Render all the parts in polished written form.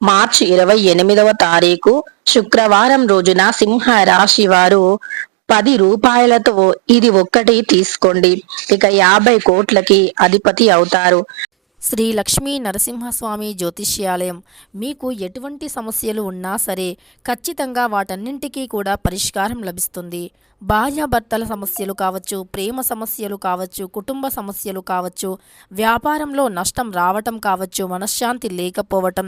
మార్చి 28వ తారీఖు శుక్రవారం రోజున సింహ రాశి వారు 10 రూపాయలతో ఇది ఒక్కటి తీసుకోండి. ఇక 50 కోట్లకి అధిపతి అవుతారు. శ్రీ లక్ష్మీ నరసింహస్వామి జ్యోతిష్యాలయం. మీకు ఎటువంటి సమస్యలు ఉన్నా సరే ఖచ్చితంగా వాటన్నింటికీ కూడా పరిష్కారం లభిస్తుంది. భార్యాభర్తల సమస్యలు కావచ్చు, ప్రేమ సమస్యలు కావచ్చు, కుటుంబ సమస్యలు కావచ్చు, వ్యాపారంలో నష్టం రావటం కావచ్చు, మనశ్శాంతి లేకపోవటం,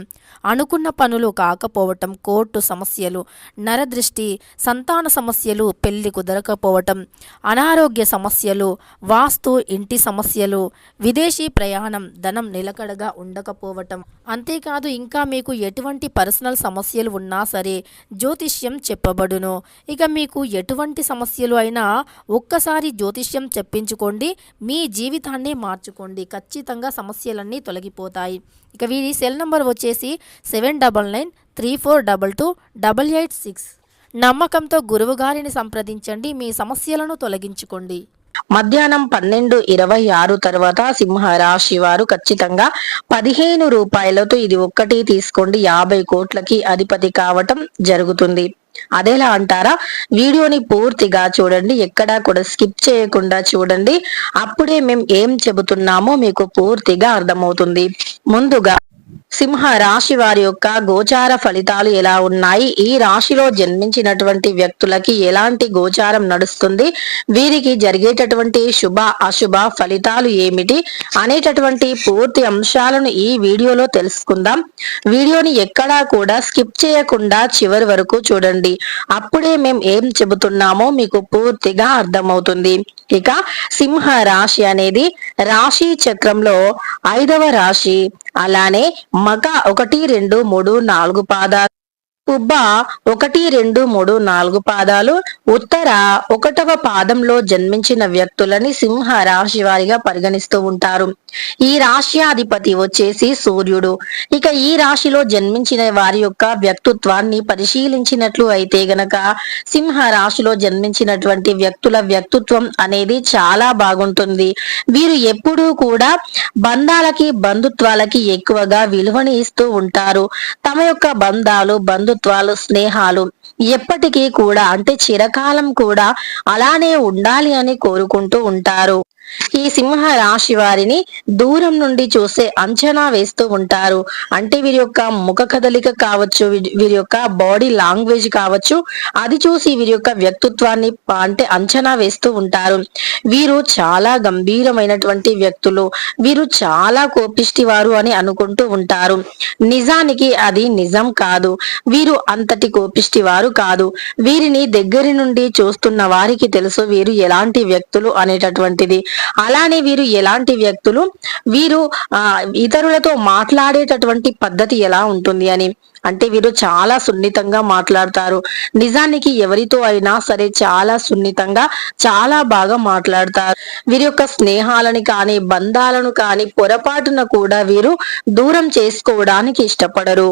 అనుకున్న పనులు కాకపోవటం, కోర్టు సమస్యలు, నరదృష్టి, సంతాన సమస్యలు, పెళ్లి కుదరకపోవటం, అనారోగ్య సమస్యలు, వాస్తు, ఇంటి సమస్యలు, విదేశీ ప్రయాణం, ధనం నిలకడగా ఉండకపోవటం, అంతేకాదు ఇంకా మీకు ఎటువంటి పర్సనల్ సమస్యలు ఉన్నా సరే జ్యోతిష్యం చెప్పబడును. ఇక మీకు ఎటువంటి సమస్యలు అయినా ఒక్కసారి జ్యోతిష్యం చెప్పించుకోండి, మీ జీవితాన్ని మార్చుకోండి. ఖచ్చితంగా సమస్యలన్నీ తొలగిపోతాయి. ఇక వీరి సెల్ నంబర్ వచ్చేసి 7993422886. నమ్మకంతో గురువుగారిని సంప్రదించండి, మీ సమస్యలను తొలగించుకోండి. మధ్యాహ్నం 12:26 తర్వాత సింహ రాశి వారు ఖచ్చితంగా 15 రూపాయలతో ఇది ఒక్కటి తీసుకోండి. 50 కోట్లకి అధిపతి కావటం జరుగుతుంది. అదేలా అంటారా? వీడియోని పూర్తిగా చూడండి, ఎక్కడా కూడా స్కిప్ చేయకుండా చూడండి. అప్పుడే మేము ఏం చెబుతున్నామో మీకు పూర్తిగా అర్థమవుతుంది. ముందుగా సింహ రాశి వారి యొక్క గోచార ఫలితాలు ఎలా ఉన్నాయి, ఈ రాశిలో జన్మించినటువంటి వ్యక్తులకి ఎలాంటి గోచారం నడుస్తుంది, వీరికి జరిగేటటువంటి శుభ అశుభ ఫలితాలు ఏమిటి అనేటటువంటి పూర్తి అంశాలను ఈ వీడియోలో తెలుసుకుందాం. వీడియోని ఎక్కడా కూడా స్కిప్ చేయకుండా చివరి వరకు చూడండి, అప్పుడే మేము ఏం చెబుతున్నామో మీకు పూర్తిగా అర్థమవుతుంది. ఇక సింహ రాశి అనేది రాశి చక్రంలో 5వ రాశి. అలానే మగ 1, 2, 3, 4 పాదాలు, పుబ్బ 1, 2, 3, 4 పాదాలు, ఉత్తర 1వ పాదంలో జన్మించిన వ్యక్తులని సింహ రాశి వారిగా పరిగణిస్తూ ఉంటారు. ఈ రాశ్యాధిపతి వచ్చేసి సూర్యుడు. ఇక ఈ రాశిలో జన్మించిన వారి యొక్క వ్యక్తిత్వాన్ని పరిశీలించినట్లు అయితే గనక సింహ రాశిలో జన్మించినటువంటి వ్యక్తుల వ్యక్తిత్వం అనేది చాలా బాగుంటుంది. వీరు ఎప్పుడూ కూడా బంధాలకి బంధుత్వాలకి ఎక్కువగా విలువని ఇస్తూ ఉంటారు. తమ యొక్క బంధుత్వాలు స్నేహాలు ఎప్పటికీ కూడా అంటే చిరకాలం కూడా అలానే ఉండాలి అని కోరుకుంటూ ఉంటారు. ఈ సింహ రాశి వారిని దూరం నుండి చూసే అంచనా వేస్తూ ఉంటారు. అంటే వీరి యొక్క ముఖ కదలిక కావచ్చు, వీరి యొక్క బాడీ లాంగ్వేజ్ కావచ్చు, అది చూసి వీరి యొక్క వ్యక్తిత్వాన్ని అంటే అంచనా వేస్తూ ఉంటారు. వీరు చాలా గంభీరమైనటువంటి వ్యక్తులు, వీరు చాలా కోపిష్టి వారు అని అనుకుంటూ ఉంటారు. నిజానికి అది నిజం కాదు. వీరు అంతటి కోపిష్టి వారు కాదు. వీరిని దగ్గరి నుండి చూస్తున్న వారికి తెలుసు వీరు ఎలాంటి వ్యక్తులు అనేటటువంటిది. అలానే వీరు ఎలాంటి వ్యక్తులు, వీరు ఇతరులతో మాట్లాడేటటువంటి పద్ధతి ఎలా ఉంటుంది అని. అంటే వీరు చాలా సున్నితంగా మాట్లాడతారు. నిజానికి ఎవరితో అయినా సరే చాలా సున్నితంగా చాలా బాగా మాట్లాడతారు. వీరి యొక్క స్నేహాలను కానీ బంధాలను కానీ పొరపాటున కూడా వీరు దూరం చేసుకోవడానికి ఇష్టపడరు.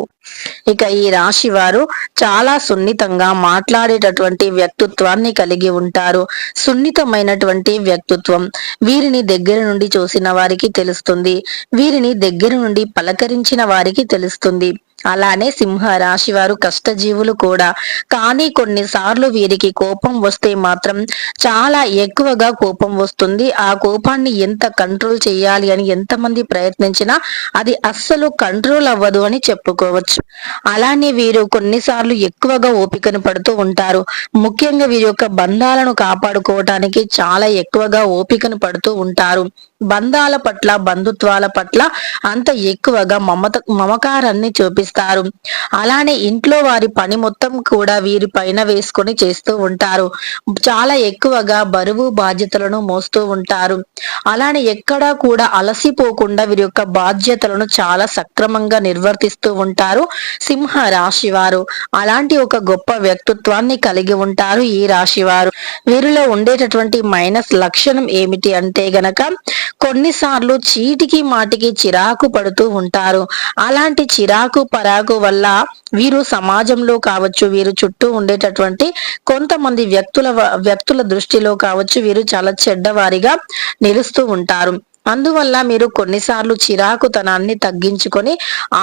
ఇక ఈ రాశి వారు చాలా సున్నితంగా మాట్లాడేటటువంటి వ్యక్తిత్వాన్ని కలిగి ఉంటారు. సున్నితమైనటువంటి వ్యక్తిత్వం వీరిని దగ్గర నుండి చూసిన వారికి తెలుస్తుంది, వీరిని దగ్గర నుండి పలకరించిన వారికి తెలుస్తుంది. అలానే సింహ రాశి వారు కష్టజీవులు కూడా. కానీ కొన్నిసార్లు వీరికి కోపం వస్తే మాత్రం చాలా ఎక్కువగా కోపం వస్తుంది. ఆ కోపాన్ని ఎంత కంట్రోల్ చేయాలి అని ఎంతమంది ప్రయత్నించినా అది అస్సలు కంట్రోల్ అవ్వదు అని చెప్పుకోవచ్చు. అలానే వీరు కొన్నిసార్లు ఎక్కువగా ఓపికను పడుతూ ఉంటారు. ముఖ్యంగా వీరి యొక్క బంధాలను కాపాడుకోవటానికి చాలా ఎక్కువగా ఓపికను పడుతూ ఉంటారు. బంధాల పట్ల బంధుత్వాల పట్ల అంత ఎక్కువగా మమకారాన్ని చూపిస్తారు. అలానే ఇంట్లో వారి పని మొత్తం కూడా వీరి పైన వేసుకొని చేస్తూ ఉంటారు. చాలా ఎక్కువగా బరువు బాధ్యతలను మోస్తూ ఉంటారు. అలానే ఎక్కడా కూడా అలసిపోకుండా వీరి యొక్క బాధ్యతలను చాలా సక్రమంగా నిర్వర్తిస్తూ ఉంటారు సింహ రాశి వారు. అలాంటి ఒక గొప్ప వ్యక్తిత్వాన్ని కలిగి ఉంటారు ఈ రాశి వారు. వీరిలో ఉండేటటువంటి మైనస్ లక్షణం ఏమిటి అంటే గనక కొన్నిసార్లు చీటికి మాటికి చిరాకు పడుతూ ఉంటారు. అలాంటి చిరాకు పరాకు వల్ల వీరు సమాజంలో కావచ్చు, వీరు చుట్టూ ఉండేటటువంటి కొంతమంది వ్యక్తుల దృష్టిలో కావచ్చు, వీరు చాలా చెడ్డవారిగా నిలుస్తూ ఉంటారు. అందువల్ల మీరు కొన్నిసార్లు చిరాకుతనాన్ని తగ్గించుకొని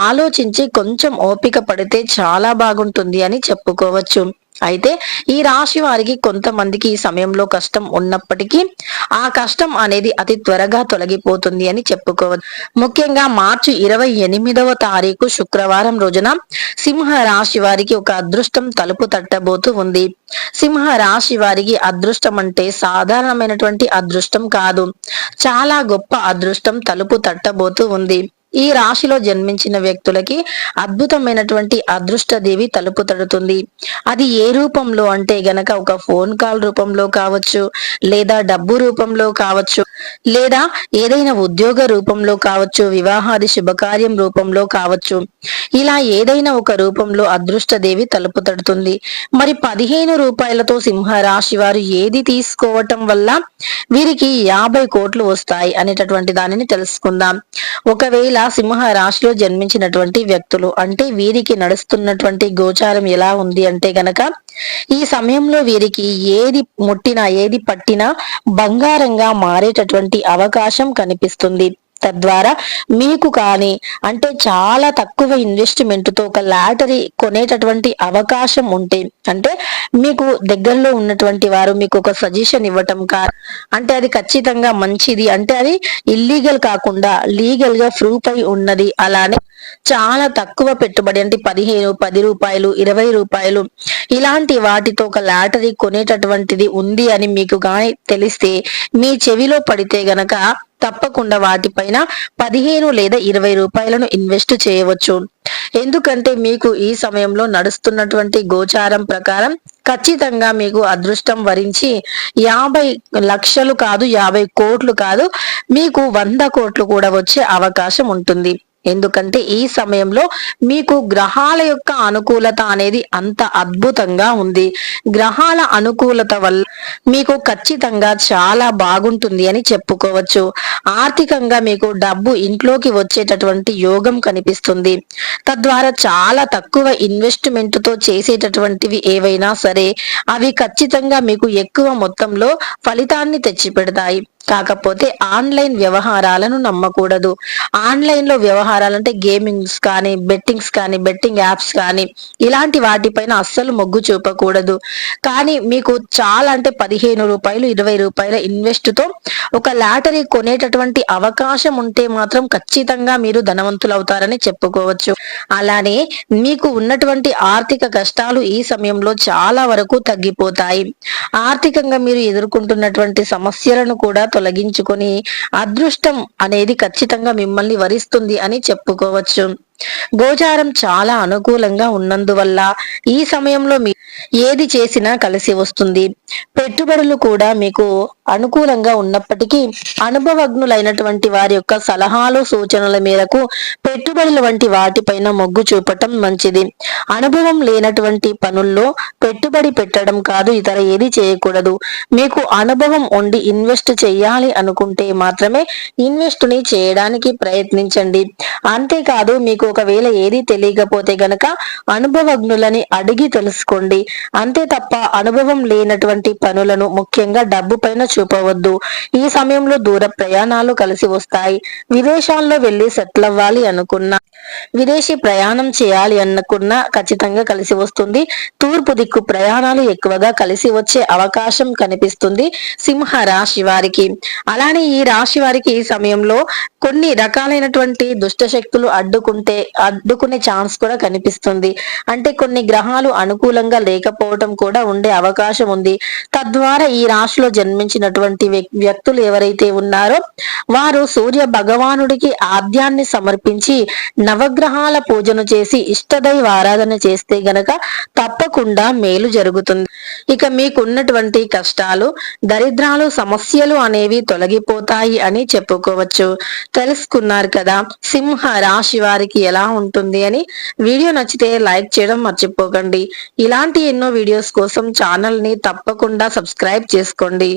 ఆలోచించి కొంచెం ఓపిక పడితే చాలా బాగుంటుంది అని చెప్పుకోవచ్చు. అయితే ఈ రాశి వారికి కొంతమందికి ఈ సమయంలో కష్టం ఉన్నప్పటికీ ఆ కష్టం అనేది అతి త్వరగా తొలగిపోతుంది అని చెప్పుకోవచ్చు. ముఖ్యంగా మార్చి 28వ తారీఖు శుక్రవారం రోజున సింహ రాశి వారికి ఒక అదృష్టం తలుపు తట్టబోతూ ఉంది. సింహ రాశి వారికి అదృష్టం అంటే సాధారణమైనటువంటి అదృష్టం కాదు, చాలా గొప్ప అదృష్టం తలుపు తట్టబోతూ ఉంది. ఈ రాశిలో జన్మించిన వ్యక్తులకి అద్భుతమైనటువంటి అదృష్టదేవి తలుపు తడుతుంది. అది ఏ రూపంలో అంటే గనక ఒక ఫోన్ కాల్ రూపంలో కావచ్చు, లేదా డబ్బు రూపంలో కావచ్చు, లేదా ఏదైనా ఉద్యోగ రూపంలో కావచ్చు, వివాహాది శుభకార్యం రూపంలో కావచ్చు. ఇలా ఏదైనా ఒక రూపంలో అదృష్టదేవి తలుపు తడుతుంది. మరి 15 రూపాయలతో సింహ రాశి వారు ఏది తీసుకోవటం వల్ల వీరికి 50 కోట్లు వస్తాయి అనేటటువంటి దానిని తెలుసుకుందాం. ఒకవేళ సింహ రాశిలో జన్మించినటువంటి వ్యక్తులు అంటే వీరికి నడుస్తున్నటువంటి గోచారం ఎలా ఉంది అంటే గనక ఈ సమయంలో వీరికి ఏది ముట్టినా ఏది పట్టినా బంగారంగా మారేటటువంటి అవకాశం కనిపిస్తుంది. తద్వారా మీకు కానీ అంటే చాలా తక్కువ ఇన్వెస్ట్మెంట్ తో ఒక లాటరీ కొనేటటువంటి అవకాశం ఉంటే, అంటే మీకు దగ్గరలో ఉన్నటువంటి వారు మీకు ఒక సజెషన్ ఇవ్వటం అంటే అది ఖచ్చితంగా మంచిది, అంటే అది ఇల్లీగల్ కాకుండా లీగల్ గా ప్రూఫ్ అయి ఉన్నది, అలానే చాలా తక్కువ పెట్టుబడి అంటే 15, 10 రూపాయలు, 20 రూపాయలు ఇలాంటి వాటితో ఒక లాటరీ కొనేటటువంటిది ఉంది అని మీకు కానీ తెలిస్తే మీ చెవిలో పడితే గనక తప్పకుండా వాటిపైన 15 లేదా 20 రూపాయలను ఇన్వెస్ట్ చేయవచ్చు. ఎందుకంటే మీకు ఈ సమయంలో నడుస్తున్నటువంటి గోచారం ప్రకారం ఖచ్చితంగా మీకు అదృష్టం వరించి 50 లక్షలు కాదు, 50 కోట్లు కాదు, మీకు 100 కోట్లు కూడా వచ్చే అవకాశం ఉంటుంది. ఎందుకంటే ఈ సమయంలో మీకు గ్రహాల యొక్క అనుకూలత అనేది అంత అద్భుతంగా ఉంది. గ్రహాల అనుకూలత వల్ల మీకు ఖచ్చితంగా చాలా బాగుంటుంది అని చెప్పుకోవచ్చు. ఆర్థికంగా మీకు డబ్బు ఇంట్లోకి వచ్చేటటువంటి యోగం కనిపిస్తుంది. తద్వారా చాలా తక్కువ ఇన్వెస్ట్మెంట్ తో చేసేటటువంటివి ఏవైనా సరే అవి ఖచ్చితంగా మీకు ఎక్కువ మొత్తంలో ఫలితాన్ని తెచ్చిపెడతాయి. కాకపోతే ఆన్లైన్ వ్యవహారాలను నమ్మకూడదు. ఆన్లైన్ లో వ్యవహారాలంటే గేమింగ్స్ కానీ, బెట్టింగ్ యాప్స్ కానీ ఇలాంటి వాటిపైన అస్సలు మొగ్గు చూపకూడదు. కానీ మీకు చాలా అంటే 15 రూపాయలు, 20 రూపాయల ఇన్వెస్ట్ తో ఒక లాటరీ కొనేటటువంటి అవకాశం ఉంటే మాత్రం ఖచ్చితంగా మీరు ధనవంతులవుతారని చెప్పుకోవచ్చు. అలానే మీకు ఉన్నటువంటి ఆర్థిక కష్టాలు ఈ సమయంలో చాలా వరకు తగ్గిపోతాయి. ఆర్థికంగా మీరు ఎదుర్కొంటున్నటువంటి సమస్యలను కూడా తొలగించుకొని అదృష్టం అనేది ఖచ్చితంగా మిమ్మల్ని వరిస్తుంది అని చెప్పుకోవచ్చు. గోచారం చాలా అనుకూలంగా ఉన్నందువల్ల ఈ సమయంలో ఏది చేసినా కలిసి వస్తుంది. పెట్టుబడులు కూడా మీకు అనుకూలంగా ఉన్నప్పటికీ అనుభవజ్ఞులైనటువంటి వారి యొక్క సలహాలు సూచనల మేరకు పెట్టుబడుల వంటి వాటిపైన మొగ్గు చూపటం మంచిది. అనుభవం లేనటువంటి పనుల్లో పెట్టుబడి పెట్టడం కాదు, ఇతర ఏది చేయకూడదు. మీకు అనుభవం ఉండి ఇన్వెస్ట్ చేయాలి అనుకుంటే మాత్రమే ఇన్వెస్ట్ ని చేయడానికి ప్రయత్నించండి. అంతేకాదు మీకు ఒకవేళ ఏది తెలియకపోతే గనక అనుభవజ్ఞులని అడిగి తెలుసుకోండి. అంతే తప్ప అనుభవం లేనటువంటి పనులను ముఖ్యంగా డబ్బు పైన చూపవద్దు. ఈ సమయంలో దూర ప్రయాణాలు కలిసి వస్తాయి. విదేశాల్లో వెళ్లి సెటిల్ అవ్వాలి అనుకున్నా, విదేశీ ప్రయాణం చేయాలి అనుకున్నా ఖచ్చితంగా కలిసి వస్తుంది. తూర్పు దిక్కు ప్రయాణాలు ఎక్కువగా కలిసి వచ్చే అవకాశం కనిపిస్తుంది సింహ రాశి వారికి. అలానే ఈ రాశి వారికి ఈ సమయంలో కొన్ని రకాలైనటువంటి దుష్ట శక్తులు అడ్డుకునే ఛాన్స్ కూడా కనిపిస్తుంది. అంటే కొన్ని గ్రహాలు అనుకూలంగా లేకపోవటం కూడా ఉండే అవకాశం ఉంది. తద్వారా ఈ రాశిలో జన్మించినటువంటి వ్యక్తులు ఎవరైతే ఉన్నారో వారు సూర్య భగవానుడికి ఆద్యాన్ని సమర్పించి నవగ్రహాల పూజను చేసి ఇష్టదైవ ఆరాధన చేస్తే గనక తప్పకుండా మేలు జరుగుతుంది. ఇక మీకున్నటువంటి కష్టాలు, దరిద్రాలు, సమస్యలు అనేవి తొలగిపోతాయి అని చెప్పుకోవచ్చు. తెలుసుకున్నారు కదా సింహ రాశి వారికి ఎలా ఉంటుంది అని. వీడియో నచ్చితే లైక్ చేయడం మర్చిపోకండి. ఇలాంటి ఎన్నో వీడియోస్ కోసం ఛానల్ ని తప్పకుండా సబ్స్క్రైబ్ చేసుకోండి.